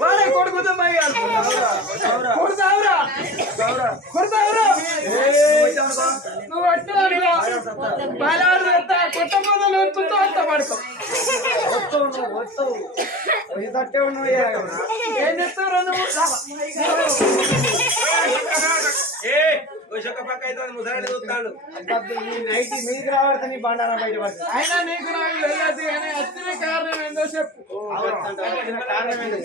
వాడే కొడుకుతో మైగాడు కొడతావురా కొడతావురా నువ్వు అట్లా బలాలు ఎంత కొత్త మొదలు వస్తుందో అంత పడుకో ఏం? చెప్తావు నువ్వు మీదికి రావడతా నీ బండారం బయట పడుతుంది అయినా నీకు నాకు వెళ్ళదు కానీ వచ్చిన కారణం ఏందో చెప్పు. కారణం ఏంటి?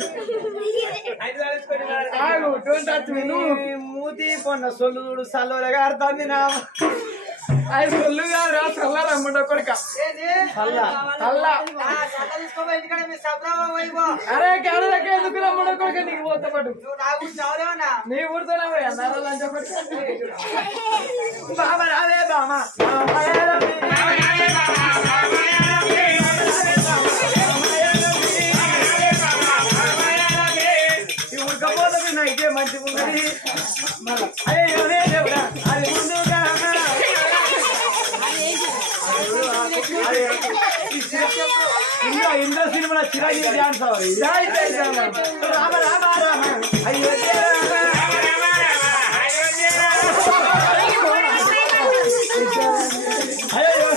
ఆగు డోంట్ టచ్ మీ నువ్వు. నీ మూతి పొన్న సొల్లు సల్లోలగా ఆడుతుంది నా అది కాదురా చల్ల రమ్మంట కొడుక. అరే కేరళకి ఎందుకు రమ్మంట కొడుక? నీకు పోతా నీ బాబా బామా. మంచిగా ఉన్నది ఇంద్ర ఇంద్ర సినిమాలో చిరంజీవి డాన్స్ రామ రామ రామ. అయ్యో. అయ్యో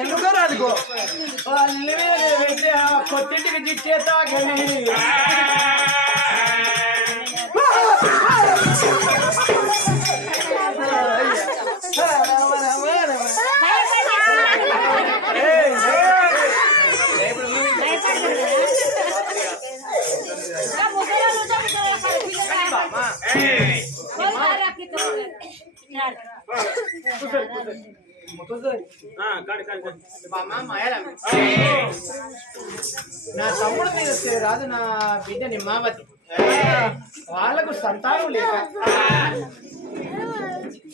ఎందుకో రాదుకో వాళ్ళ మీద పెట్టి ఆ కొట్టింటికి జిట్టేతా నా తమ్ముడు మీద రాదు నా బిడ్డ నిమ్మావతి వాళ్ళకు సంతానం లేక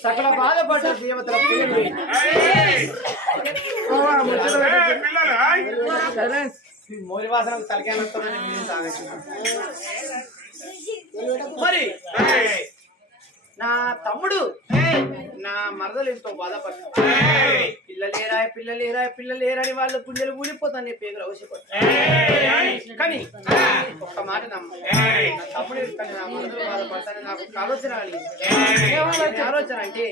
సకల బాధపడ్డ దేవతల పూజలు మోరి వాసనకు తలకాయనొస్తానని నేను సాగేస్తున్నాను మరి నా తమ్ముడు నా మరదలు ఎంతో బాధపడతాడు పిల్లలేరా పిల్లలేరా పిల్లలేరని వాళ్ళు గుండెలు కూలిపోతాను పేగులు అవసరపడతాను కానీ ఒక్క మాట నమ్మ. నా తమ్ముడు ఎడుతాను నా మరదలు బాధపడతాను నాకు ఆలోచన ఆలోచన అంటే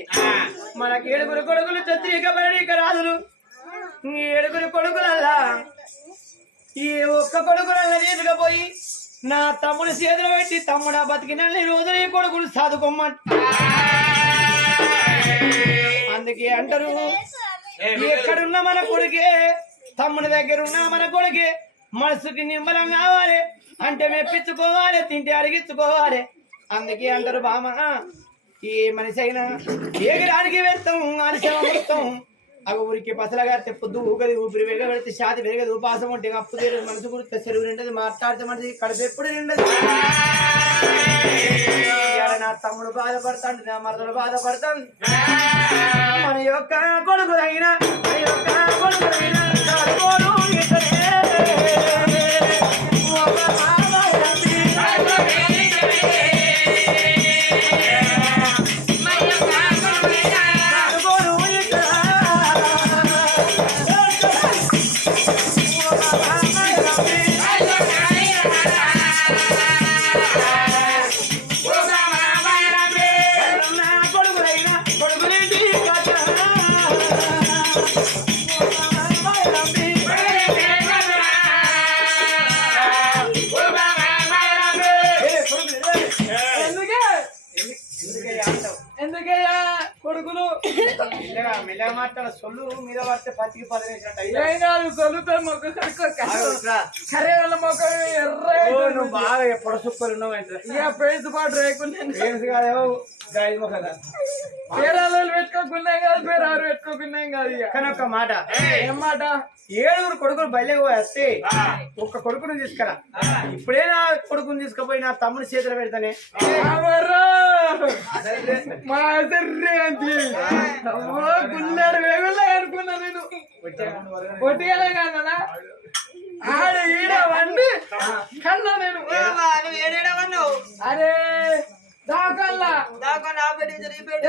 మనకి ఏడుగురు కొడుకులు చత్రిక బరణిక రాదులు ఈ ఏడుగురు కొడుకులల్లా ఈ ఒక్క కొడుకులల్లా తీసుకుపోయి నా తమ్ముడు చేతులు పెట్టి తమ్ముడా బతికిన రోజులు ఈ కొడుకులు చదువుకోమంట అందుకే అంటారు ఎక్కడున్న మన కొడుకే తమ్ముడి దగ్గర ఉన్న మన కొడుకే మనసుకి నిమ్మలం కావాలి అంటే మెప్పించుకోవాలి తింటే అడిగించుకోవాలి అందుకే అంటారు బామ ఏ మనిషి అయినా ఏగడానికి వెళ్తాం అరిసెమ మొత్తం అవి ఊరికి పసలగా పొద్దు ఊగది ఊపిరి వేగ పెడితే షాతి పెరగదు ఉపాసం ఉంటే అప్పు తీరదు మనసు గురించి చెరువు నిండదు మాట్లాడితే మనది కడుపు ఎప్పుడు నిండదు. నా తమ్ముడు బాధపడతాడు నా మరదలు బాధపడతాడు. మన యొక్క కొడుకులైన మన యొక్క కొడుకులైన కాదు కొలుతో మొక్క ఆగురా. కర్రే వాళ్ళ మొక్క ఎర్ర నువ్వు బాగా ఎప్పుడు సుక్కలు ఉన్నావు? ఇక పేసు పాటు రేకుండా కాదేమో పేరాలు పెట్టుకోకున్నాం కాదు పేరారు పెట్టుకోకున్నాం కాదు ఇక. కానీ ఒక మాట. ఏం మాట? ఏడుగురు కొడుకులు బయలుకి వస్తే ఒక్క కొడుకుని తీసుకురా. ఇప్పుడే నా కొడుకుని తీసుకుపోయి నా తమ్ముని చేతులు పెడతానే! మా అసర్రే అంతి అమ్మో, గుండెడు వేగుల్లా అనుకున్నా నేను. ఒట్టిగానే కన్నా ఆడ ఈడ వండి కన్నా నేను అరే దాకల్లా.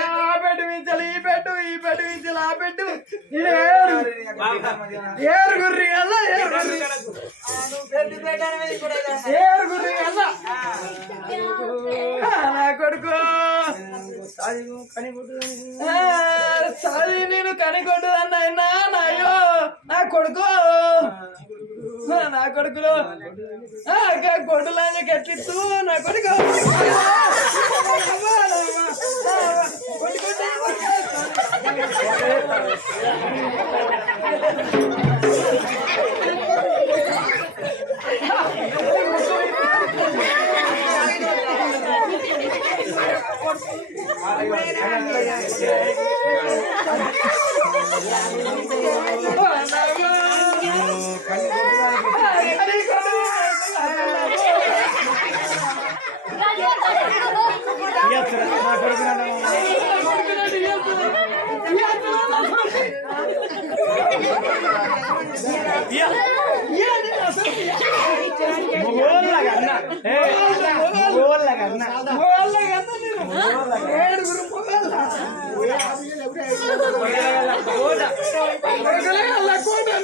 ఆ పెట్టు ఈ పెట్టు ఈ పెట్టు మించలు ఆ పెట్టు ఈడ ఏరు ఏరు గుర్రి అల్ల ఏరు గుర్రి. ఏరు గుర్రి అల్ల. ఆ, నా కొడుకు. ఆ, సారీ నేను అయినా నాయో నా కొడుకు నా కొడుకులు కొడులాన్ని కట్టిస్తూ నా కొడుకు కొట్టు మొగోళ్ళ. మొగలే అలా కోటను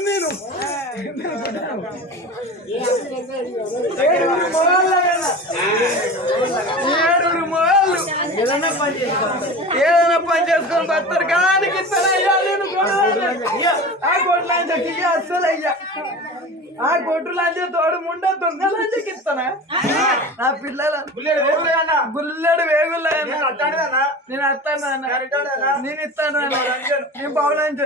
నేను. ఏడుగురు ఏడుగురు ఏదైనా పని చేసుకొని బతారు కానీ ఇస్తానయ్యా నేను కొడవలే. అయ్యా ఆ కొట్టు లంచ తోడు ముండ దొంగ లంచకి ఇస్తానా? నా పిల్లల గుల్లెడు వేగుల్లా నేను అన్న నేను ఇస్తాను నేను బాగులంచ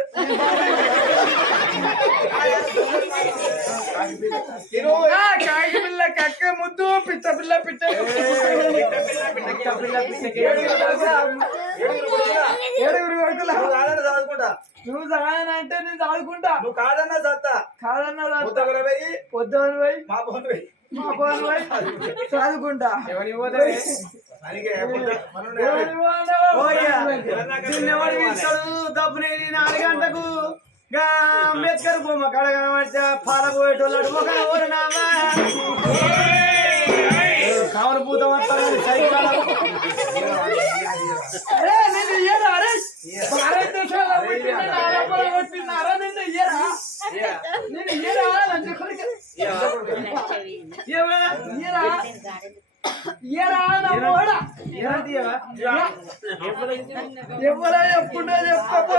కాకి పిల్ల కక్క ముద్దు పిచ్చ పిల్ల పిచ్చ ఏడుగురు కొడుకులా? నువ్వు సహాయం అంటే నేను చదువుకుంటా. నువ్వు కాదన్నా సత్తా కాదన్నా పొద్దున పోయి మా పోయి చదువుకుంటా. నాలుగు గంటకు గా అంబేద్కర్ బొమ్మ కడ కనబడితే పాల పోయేటోళ్ళడు ఒక ఊరినామా పూత సైకిల్ అరే నిన్ను ఇయ్యరా అరే భారతదేశంలో పుట్టిన నారప్పలు కొట్టినారా నిన్ను ఇయ్యరా నిన్ను ఇయ్యరా లంచ కొడుకు ఇయ్యరా ఇయ్యరా నా మోడ ఎవరా ఎప్పుడో చెప్పపో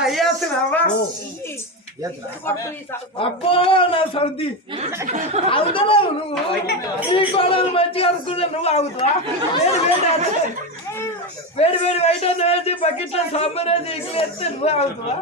అయ్యేస్తున్నావా అబ్బో నా సర్ది. అవుతున్నావు నువ్వు? ఈ కోడలు మంచిగా అనుకున్నా నువ్వు అవుతావా వేడి వేడి అంటే వేడి వేడి బయట వేసి బకెట్లో సాంబార్ వేసి వేస్తే నువ్వు అవుతావా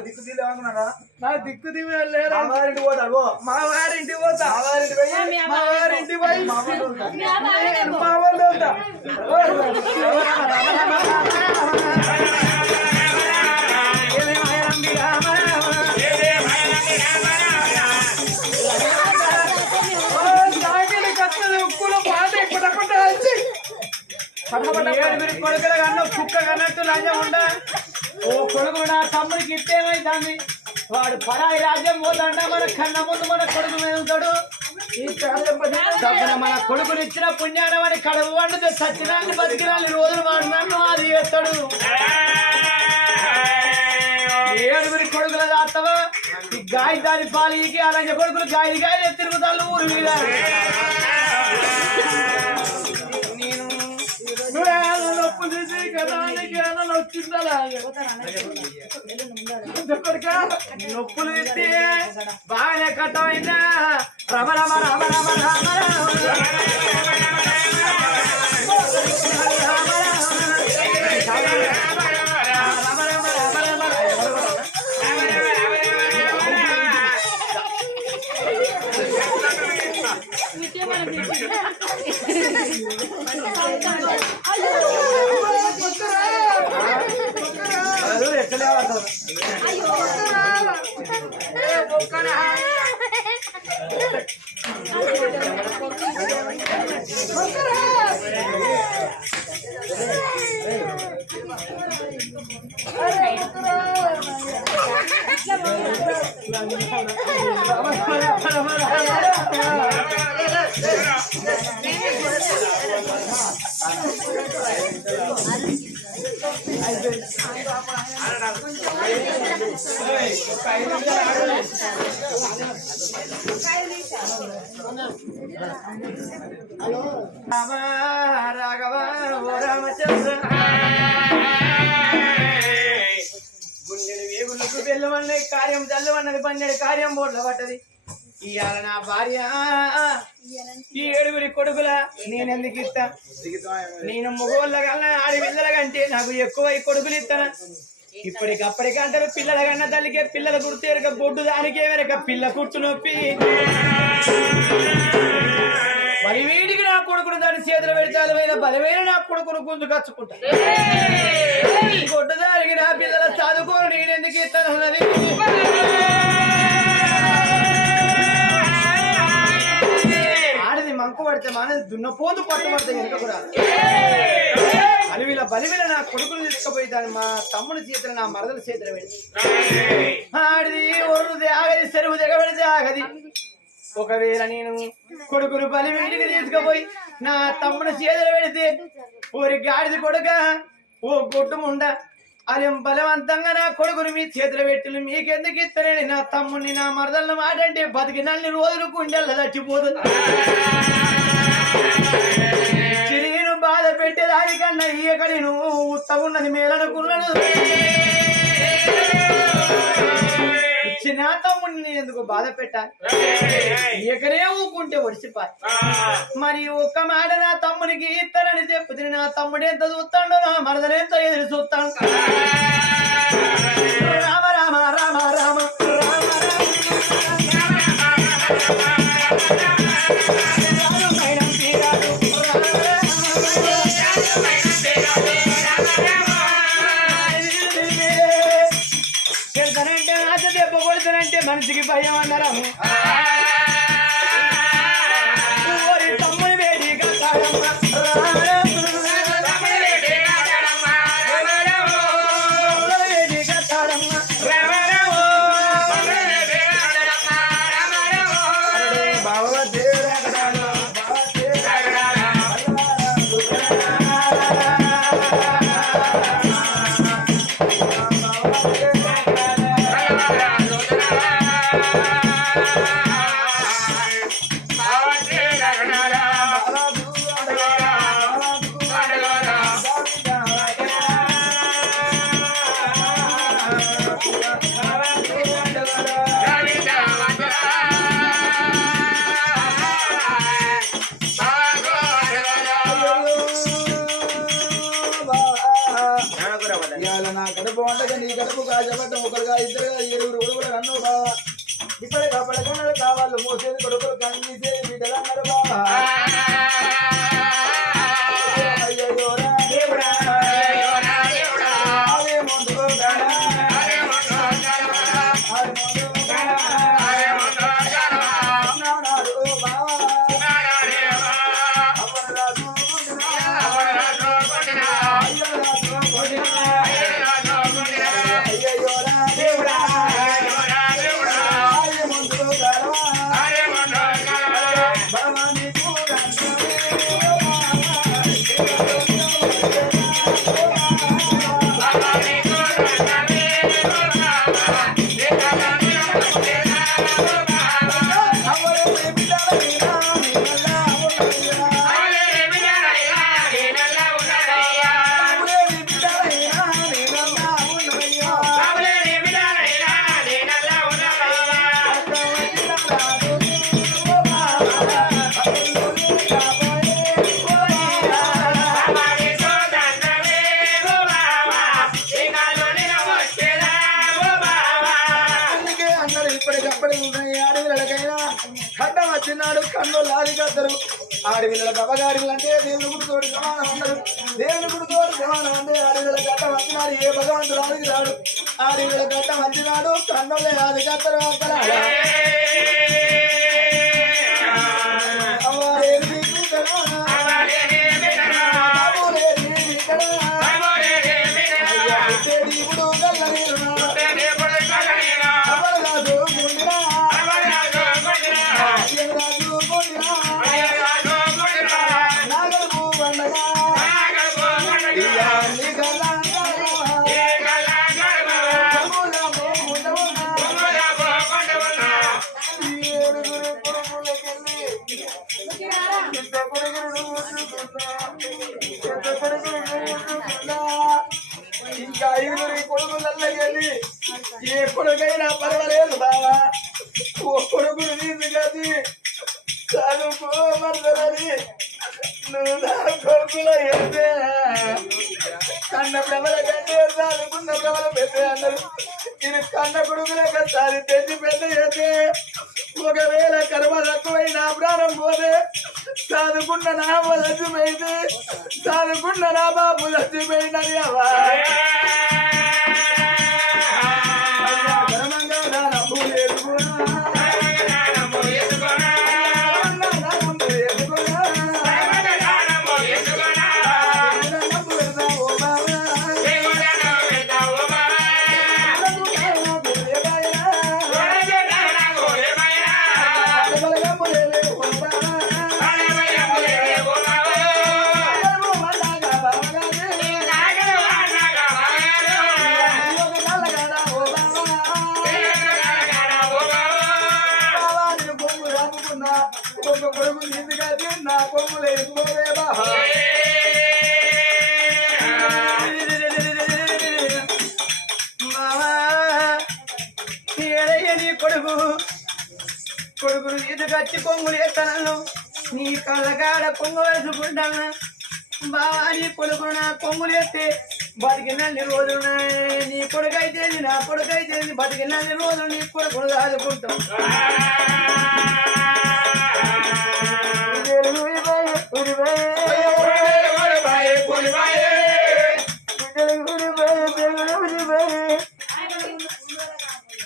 దిక్కు ఏమనుకున్నాడా నా దిక్కు దిగు లేరా? పోతాడు పో. మా వారింటి పోతా. పోయి మా వారింటి పోయి. మా. మా వాళ్ళు కొడుకుల కన్నా కుక్క కన్నట్టు లంజం ఉండ. ఓ కొడుకు నా తమ్ముడికి ఇట్టేమైంది వాడు పరాయి రాజ్యం పోతాండ మన కన్న ముందు మన కొడుకు మీద ఉంటాడు. మన కొడుకుని ఇచ్చిన పుణ్యాన వాడి కడుపు వండితే సచ్చినాన్ని బతికినాన్ని రోజులు వాడినాను అది చేస్తాడు. ఏడుగురి కొడుకుల దాత్తవా ఈ గాయ దాని పాలికి అలాంటి కొడుకులు గాయలు గాయలు తిరుగుతాళ్ళు ఊరు మీద. నొప్పు తీసి వచ్చిందా నొప్పులు ఇస్తే బాగానే కట్టమైందా? రమ రమ రమ రమ రమ రమ అది ఎక్కడ లేవంటారు రామ రాఘవ ఓ రామచంద్ర గుండెలు వేగులకు వెళ్ళమన్న కార్యం చల్లవన్నది పన్నెడు కార్యం బోర్ల పడ్డది. ఇవాళ నా భార్య. ఈ ఏడుగురి కొడుకుల నేనెందుకు ఇస్తా నేను మగోళ్ళ కన్నా ఆడి పిల్లల కంటే నాకు ఎక్కువ ఈ కొడుకులు ఇస్తాను ఇప్పటికప్పటికి అంటారు పిల్లల కన్నా తల్లికే పిల్లల గుర్తు బొడ్డు దానికే వెనక పిల్ల కుట్టు నొప్పి. బలివీడికి నా కొడుకును దాని చేతులు పెడతాను అయిన బలమైన నా కొడుకును గుంజు కచ్చుకుంటా. గొడ్డు దానికి నా పిల్లల చదువుకోను నేను ఎందుకు ఇస్తాను అన్నది ఆడది మంకు పడితే మానది దున్నపోతు పట్టుబడితే ఎంత కూడా బలివిల బలివిల నా కొడుకులు తీసుకుపోయి దాన్ని మా తమ్ముని చేతులు నా మరదల చేతులు పెట్టి. ఆడిది ఒర్రుది ఆగది సెరువు దిగబడితే ఆగది ఒకవేళ నేను కొడుకును బలివీటికి తీసుకుపోయి నా తమ్ముని చేతులు పెడితే ఊరి గాడిది కొడుక ఓ గొడ్డు ఉండ అరే బలవంతంగా నా కొడుకుని మీ చేతులు పెట్టిన మీకెందుకు ఇస్తానని నా తమ్ముని నా మరదలను మాటంటే బతికినల్ని రోజులు గుండెల్లో చచ్చిపోతుంది చిరిగిను బాధ పెట్టేదానికన్నా ఈయకడి నువ్వు ఉత్తగున్నది మేలనుకున్నాను. ఇచ్చిన తమ్ముడిని నేను ఎందుకు బాధ పెట్టాలి? ఈయకనే ఊకుంటే ఒడిసిపోయి. మరి ఒక్క మాట నా తమ్మునికి ఇస్తానని చెప్తే నా తమ్ముడు ఎంత చూస్తాడో నా మరదలు ఎంత ఎదురు చూస్తాను రామ రామ రామ రామ రామ రామ. లాలి కద్దరు ఆడపిల్లల గవ్వగాడిలు అంటే దేవుని గుడి తోడు సమానం ఉండరు దేవుని గుడి తోడు సమానం అంటే ఆడపిల్లల గట్ట మంచినాడు ఏ భగవంతుడు ఆడికి రాడు. ఆడపిల్లల గట్ట మంచినాడు కన్నులే ఆది కద్దరు అక్కడ కన్న కొడుకులకు సారి తెచ్చి పెద్ద ఎత్తే ఒకవేళ కర్మ తక్కువై నా ప్రాణం పోతే చదువుకున్న నా లక్ష్యమైంది చదువుకున్న నా బాబు లక్ష్యమైందని అవ్వా నీ కొడుకు. కొడుకులు ఇది కచ్చి కొంగులు ఎత్తనను. నీ కళ్ళగాడ కొంగు వేసుకుంటాను. బావా నీ కొడుకు నా కొంగులు ఎత్తే బతికినన్ని రోజులు నా- నీ కొడుకు అయితే నా కొడుకు అయితే బతికినన్ని రోజులు నీ కొడుకును దాదుకుంటాం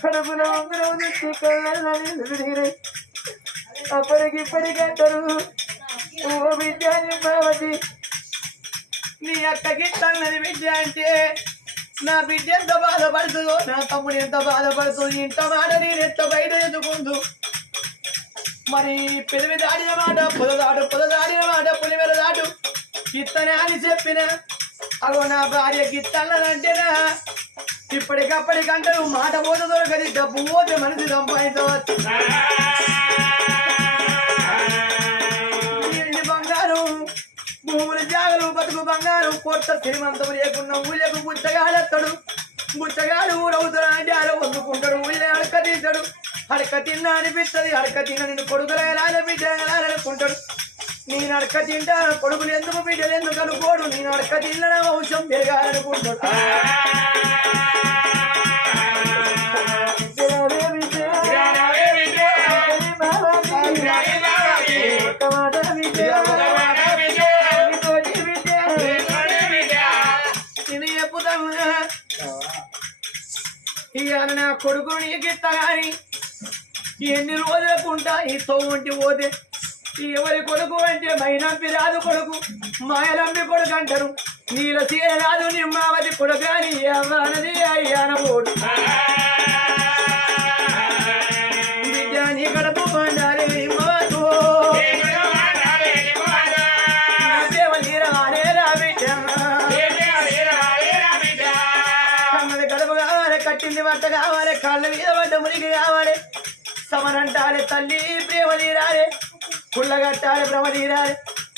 కడుపున ఉంగరం తెచ్చి కళ్ళని అప్పటికి ఇప్పటికి అంటారు ఓ బిడ్డ నింపావతి నీ అక్కకి తన్నది విద్య అంటే నా బిడ్డ ఎంత బాధపడుతుందో నా తమ్ముడు ఎంత బాధపడుతుంది ఇంత మాట నేను ఎంత బయట ఎదుకుందు మరి పిలివి దాడిన మాట పొదదాడు పొదదాడిన మాట పులివెల దాడు ఇత్తనే అని చెప్పిన అగో నా భార్య గిత్తన్నదంటేనా ఇప్పటికప్పటికంటారు మాట పోత దొరకది డబ్బు పోతే మనిషి సంపాదించవచ్చు. ఎండి భూములు జాగలు బతుకు బంగారు కొత్త శ్రీమంతం లేకున్న ఊళ్ళకు బుచ్చగాడెత్తాడు గుచ్చగాడు ఊరవుతున్నా అంటే అలా వండుకుంటాడు ఊళ్ళే అడక తీశాడు. అడక తిన్నా అనిపిస్తుంది అడక తిన్న నేను కొడుకులు అనుకుంటాడు నేను అడక తింటా కొడుకులు ఎందుకు బిడ్డలు ఎందుకు అనుకోడు. నేను అడక తిన్న వంశం పెరగాలనుకుంటాడు ఇవాళ నా కొడుకు ఎక్కిస్తా కానీ ఎన్ని రోజులకు ఉంటా ఈ తోవంటి పోతే? ఎవరి కొడుకు అంటే మైనంపి రాదు కొడుకు మాయలంపి కొడుకు అంటారు. నీల సీర రాదు నిమ్మావతి కొడుకు అని అవ్వనది అయ్యాన రావాలే సమనంటాలే తల్లి ప్రేమ తీరాలే పుల్లగట్టాలే భ్రమ తీరాలే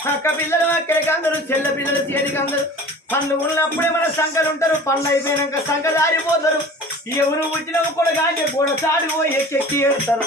అక్క పిల్లలు అక్కడికి అందరు చెల్ల పిల్లలు చేరికి అందరు పళ్ళు ఉన్నప్పుడే మన సంఘలు ఉంటారు పళ్ళు అయిపోయినాక సంఘ దారిపోతారు ఎవరు వచ్చినా కూడా కానీ కూడా సాడి పోయి ఎక్కి ఏడుతారు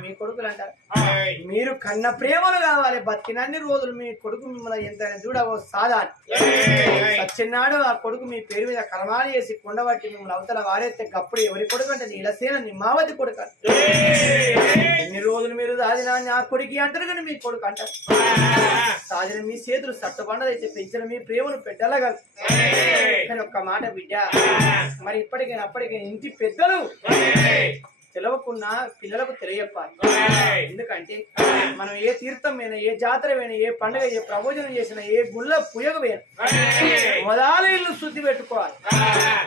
మీ కొడుకులు అంటారు మీరు కన్న ప్రేమలు కావాలి బతికినన్ని రోజులు మీ కొడుకు మిమ్మల్ని ఎంత చూడవో సాధారణ. సచ్చినాడు ఆ కొడుకు మీ పేరు మీద కర్మాలు చేసి కొండబట్టి మిమ్మల్ని అవతల వారేస్తే గప్పుడు ఎవరి కొడుకు అంటే నీలసేన నిమ్మావతి కొడుకు. ఎన్ని రోజులు మీరు దాదినా నా కొడుకు అంటారు కానీ మీ కొడుకు అంటారు సాధిన మీ చేతులు సట్టబండదైతే పెంచిన మీ ప్రేమను పెట్టలగలరు కానీ ఒక్క మాట బిడ్డ మరి ఇప్పటికైనా అప్పటికైనా ఇంటి పెద్దలు తెలవకున్నా పిల్లలకు తెలియపాలి. ఎందుకంటే మనం ఏ తీర్థం పోయినా ఏ జాతర పోయినా ఏ పండుగ ఏ ప్రబోజనం చేసినా ఏ గుళ్ళ పుయగ పోయినా మొదలు ఇల్లు శుద్ధి పెట్టుకోవాలి.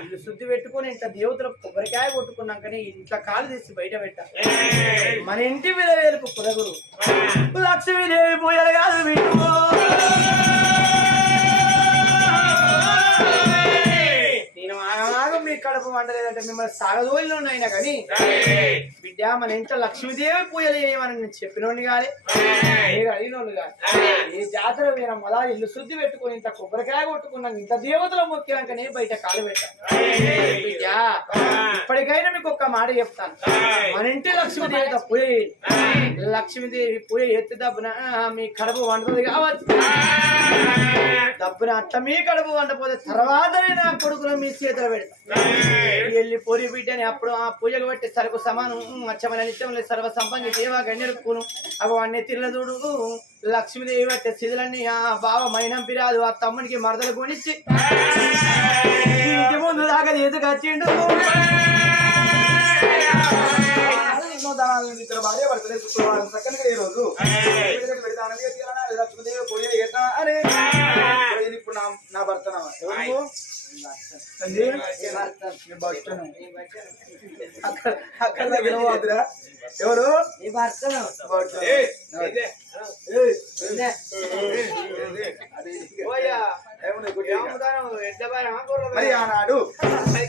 ఇల్లు శుద్ధి పెట్టుకొని ఇంత దేవతలకు కొబ్బరికాయ కొట్టుకున్నాకనే ఇంట్లో కాలు తీసి బయట పెట్టాలి. మన ఇంటి విలవేలుపు కులగురు. లక్ష్మీదేవి పూజలు కాదు కడుపు వండలేదంటే మిమ్మల్ని సాగదోళ్ళు ఉన్నాయినా కానీ బిడ్డ మన ఇంట్లో లక్ష్మీదేవి పూజలు చేయమని నేను చెప్పినోడిని కాదు. మీరు అడిగినోళ్ళు కాదు. ఏ జాతర మీరు మొదలు ఇల్లు శుద్ధి పెట్టుకొని ఇంత కొబ్బరికాయ కొట్టుకున్నాక ఇంత దేవతలు మొక్కినాకనే బయట కాలు పెట్టాను ఇప్పటికైనా మీకు ఒక్క మాట చెప్తాను. మన ఇంటి లక్ష్మీదేవి పూజ. లక్ష్మీదేవి పూజ ఎత్తి దబ్బున మీ కడుపు వండుతుంది కావచ్చు. డబ్బున అట్ట మీ కడుపు వండపోతే తర్వాత నా కొడుకులు మీ చేతులు పెడతా. వెళ్ళి పోరి బిడ్డని అప్పుడు ఆ పూజకు పెట్టి సరుకు సమానం మచ్చమైన నిత్యం సర్వ సంపంగి దేవ గణ్యరుకును అవి అన్ని తిల్లదుడు లక్ష్మీదేవి పెట్టే శిథులన్నీ ఆ బావ మైనం పిరాదు. ఆ తమ్మునికి మరదలు కొనిచ్చి ఇంటి ముందు దాకా ఎదుగు వచ్చిండు భార్య భర్తలే శుక్రవారం చక్కనిగా ఈ రోజు లక్ష్మీదేవి పూజ చేస్తా ఇప్పుడు నా నా భర్త నా ఎవరు అక్కడ దగ్గర పోతురా? ఎవరు మరి ఆనాడు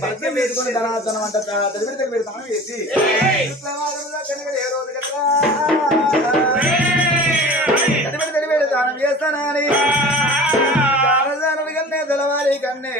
భర్త వేసుకొని ధనాధనం అంట తెలివి ధనం వేసి ఏ రోజు కదా దానం చేస్తానని దానదానుడి కన్నే తెలవాలి కన్నే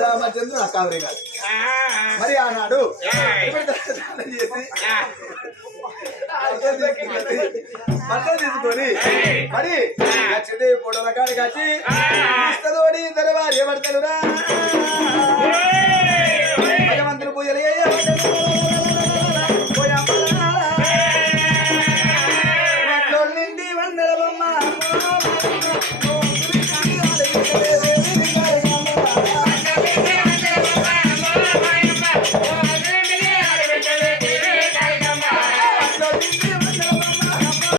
రామచంద్ర కావరి గారు మరి ఆనాడు స్నానం తీసుకొని మరి లక్ష్మీదేవి ఫోటోల కాడికి వచ్చి ఇస్తతోడి ఇద్దరు భార్య